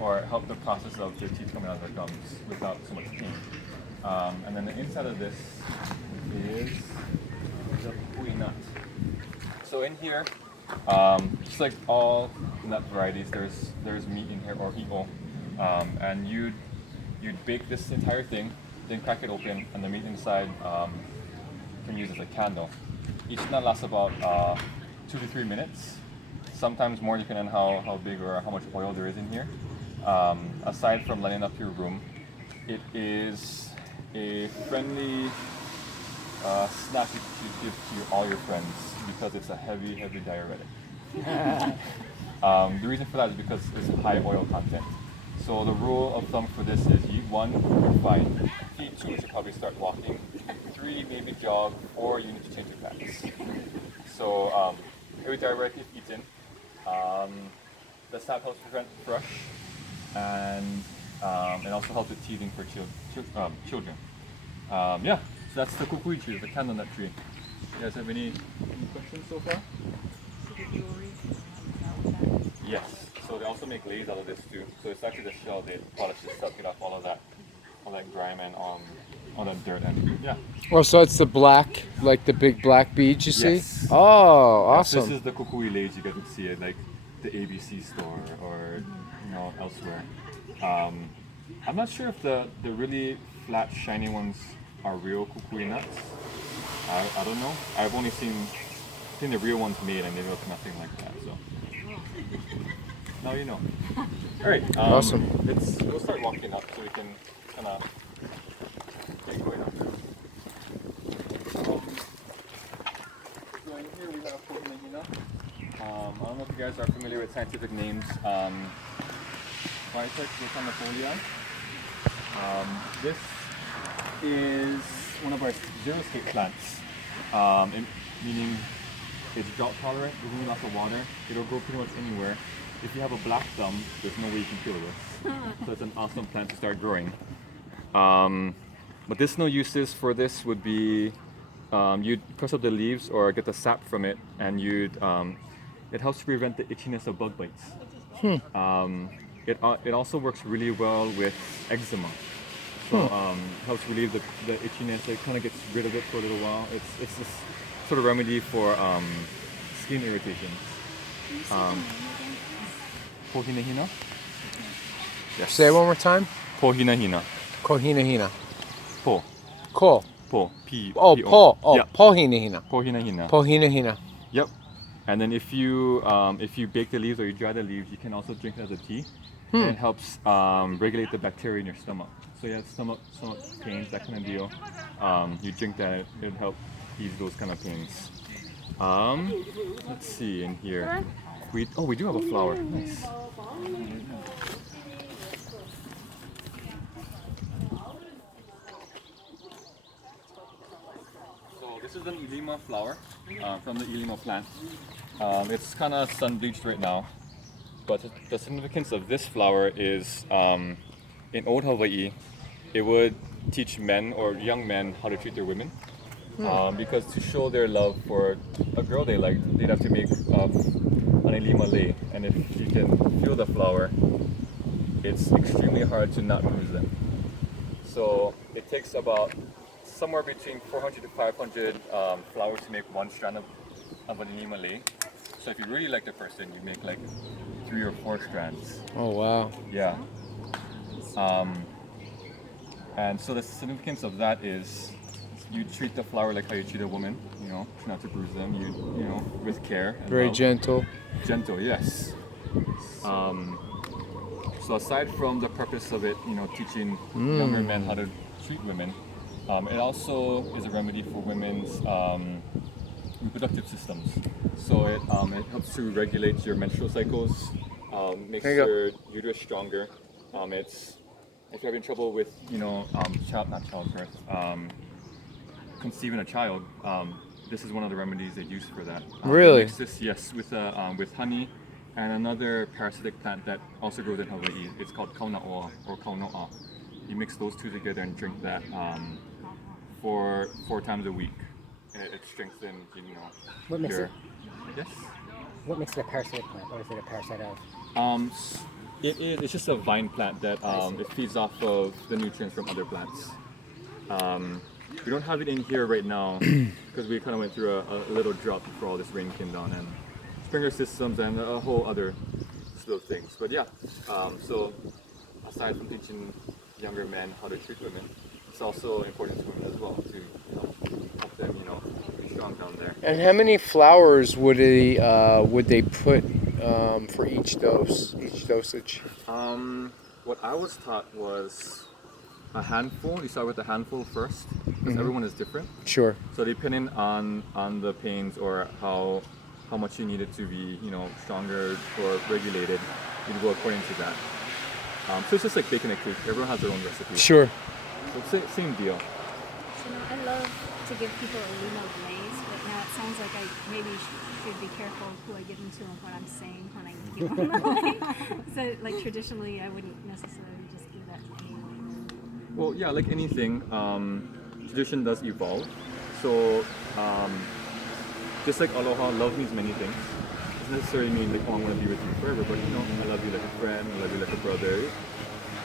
or help the process of their teeth coming out of their gums without so much pain. And then the inside of this is the kukui nut. So in here, just like all nut varieties, there's meat in here or iko, and you'd bake this entire thing, then crack it open, and the meat inside can use as a candle. Each nut lasts about 2 to 3 minutes, sometimes more depending on how big or how much oil there is in here. Aside from lighting up your room, it is a friendly snack you give to all your friends because it's a heavy diuretic. The reason for that is because it's high oil content. So the rule of thumb for this is eat 1, you're fine. Eat 2, you should probably start walking. 3, maybe jog. 4, you need to change your pants. So heavy diuretic if eaten. The sap helps prevent thrush, and it also helps with teething for children. Yeah, so that's the kukui tree, the candle nut tree. You guys have any questions so far? Yes. So they also make leis out of this too. So it's actually the shell they polish this up, get off all that grime and all that dirt and yeah. Oh, so it's the black, like the big black beads you see? Yes. Oh, Yeah, awesome. this is the kukui leis. You guys can see it like the ABC store or elsewhere. I'm not sure if the really flat shiny ones are real kukui nuts. I don't know. I've only seen the real ones made and they look nothing like that. So now you know. All right. Awesome. We'll start walking up so we can kind of get going up. So in here we have Pohina. I don't know if you guys are familiar with scientific names. Vitex rotanifolia. This is one of our xeriscape plants, meaning it's drought tolerant, there's no lots of water, it'll grow pretty much anywhere. If you have a black thumb, there's no way you can kill this. So it's an awesome plant to start growing. Medicinal uses for this would be you'd press up the leaves or get the sap from it, and it helps to prevent the itchiness of bug bites. It also works really well with eczema. So helps relieve the itchiness. It kind of gets rid of it for a little while. It's this sort of remedy for skin irritations. Pohinahina? Yes. Say it one more time. Pohinahina. Kohinahina. Po. Ko. Po. P. Oh, P-O. po. Oh, Yeah. pohinahina. Pohinahina. Pohinahina. Yep. And then if you bake the leaves or you dry the leaves, you can also drink it as a tea. And it helps regulate the bacteria in your stomach. So you have stomach pains, that kind of deal. You drink that, it'll help ease those kind of pains. Let's see in here. We do have a flower. Nice. So this is an Ilima flower from the Ilima plant. It's kind of sun bleached right now. But the significance of this flower is in old Hawai'i, it would teach men or young men how to treat their women. Because to show their love for a girl they liked, they'd have to make an ilima lei. And if you can feel the flower, it's extremely hard to not bruise them. So it takes about somewhere between 400 to 500 flowers to make one strand of an ilima lei. So if you really like the person, you make like 3 or 4 strands. Oh, wow. Yeah. And so the significance of that is you treat the flower like how you treat a woman, try not to bruise them, with care. And Very love. gentle. Gentle, yes. So aside from the purpose of it, teaching younger men how to treat women, it also is a remedy for women's reproductive systems. So it helps to regulate your menstrual cycles, makes your uterus stronger. If you're having trouble with, conceiving a child, this is one of the remedies they use for that. Really? Mix this, yes, with honey and another parasitic plant that also grows in Hawaii. It's called kaunaoa or kaunoa. You mix those two together and drink that for 4 times a week. And it strengthens, What makes your... it? Yes? What makes it a parasitic plant? Or is it a parasite of? It's just a vine plant that it feeds off of the nutrients from other plants. We don't have it in here right now because we kind of went through a little drought before all this rain came down and sprinkler systems and a whole other slew of things. But yeah, so aside from teaching younger men how to treat women, it's also important to women as well to help them be strong down there. And how many flowers would they put for each dosage? What I was taught was a handful. You start with a handful first because everyone is different. Sure. So depending on the pains or how much you need it to be stronger or regulated, you go according to that. So it's just like baking a cake. Everyone has their own recipe. Sure. So same deal. So now I love to give people a limo glaze, but now it sounds like I maybe should be careful who I give them to and what I'm saying when I give them the So like traditionally I wouldn't necessarily just give that to anyone. Well, yeah, like anything, tradition does evolve. So just like aloha, love means many things. It doesn't necessarily mean like, oh, I want to be with you forever, but I love you like a friend, I love you like a brother.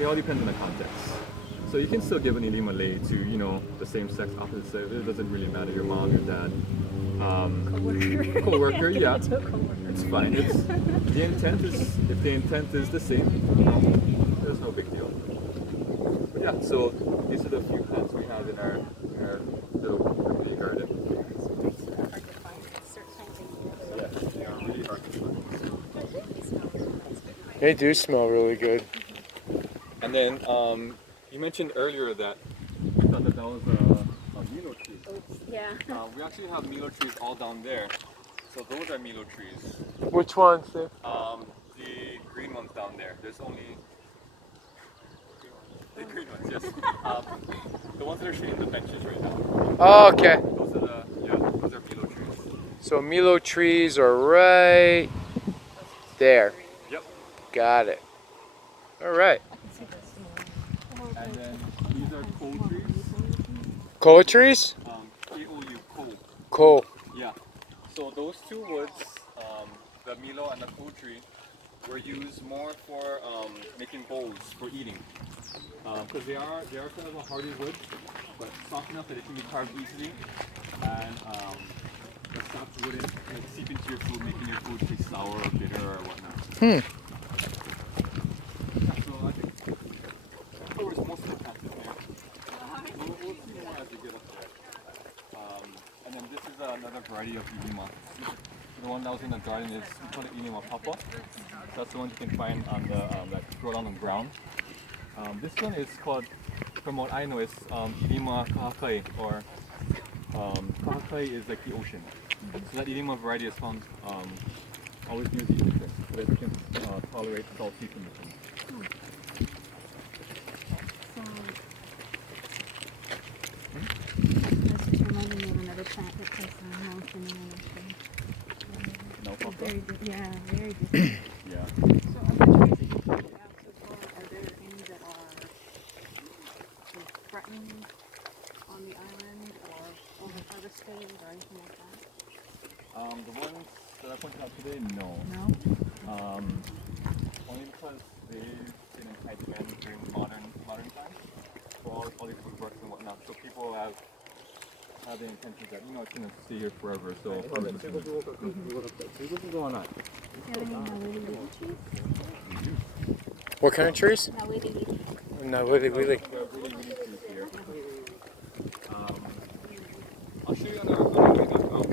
It all depends on the context. So you can still give an ilima lei to, the same sex, opposite sex. It doesn't really matter, your mom, your dad. Co-worker, yeah. It's fine. If the intent is the same, there's no big deal. But yeah, so these are the few plants we have in our little community garden. Hard to find certain kinds of Yeah, they are really hard to find. They do smell really good. And then you mentioned earlier that you thought that was a Milo tree. Yeah. We actually have Milo trees all down there. So those are Milo trees. Which ones? The green ones down there. There's only the green ones, yes. The ones that are shading the benches right now. Oh, okay. Those are those are Milo trees. So Milo trees are right there. Yep. Got it. All right. And then these are coal trees. Koa trees? K-O-U, coal. Cool. Yeah. So those two woods, the Milo and the coal tree, were used more for making bowls for eating. Because they are kind of a hardy wood, but soft enough that it can be carved easily, and the saps wouldn't seep into your food, making your food taste sour or bitter or whatnot. So I think that covers most of the plants in there. We'll see more as we get up there. And then this is another variety of ilima. The one that was in the garden is, we call it ilima papa. So that's the one you can find on the that grow on the ground. This one is called, from what I know, is ilima kahakai, or kahakai is like the ocean. So that ilima variety is found always near the ocean, so that we can tolerate salty conditions. That's just reminding me of another plant that takes on most in the ocean. No papa? Very good. Yeah, very different. Yeah. So of the trees that you pointed out so far, are there any that are threatened on the island or over-harvested or anything like that? The ones that I pointed out today, no. No? Only because they've been in high demand during modern times for all these food works and whatnot. So people have the intention that it's gonna stay here forever. So harvest is gonna- What kind of trees? Now wait a minute. No, really. We're really trees here. I'll show you on our way back out.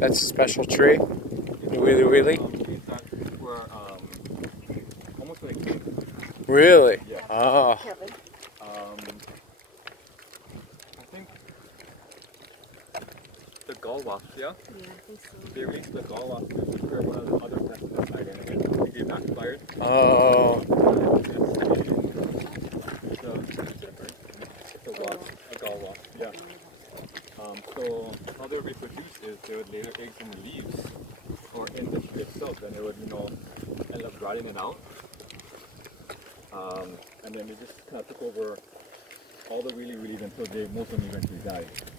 That's a special tree. Really? Trees that were almost like Really? yeah. Oh. I think the gull wasp, yeah? Yeah, I think so. They released the gull wasp to secure one of the other pests in the side, and I think they backfired. Oh. It's a wasp, a gull wasp, yeah. So how they reproduce is they would lay their eggs in the leaves or in the tree itself, and they would, end up rotting it out. And then they just kind of took over all the really, really until most of them eventually die.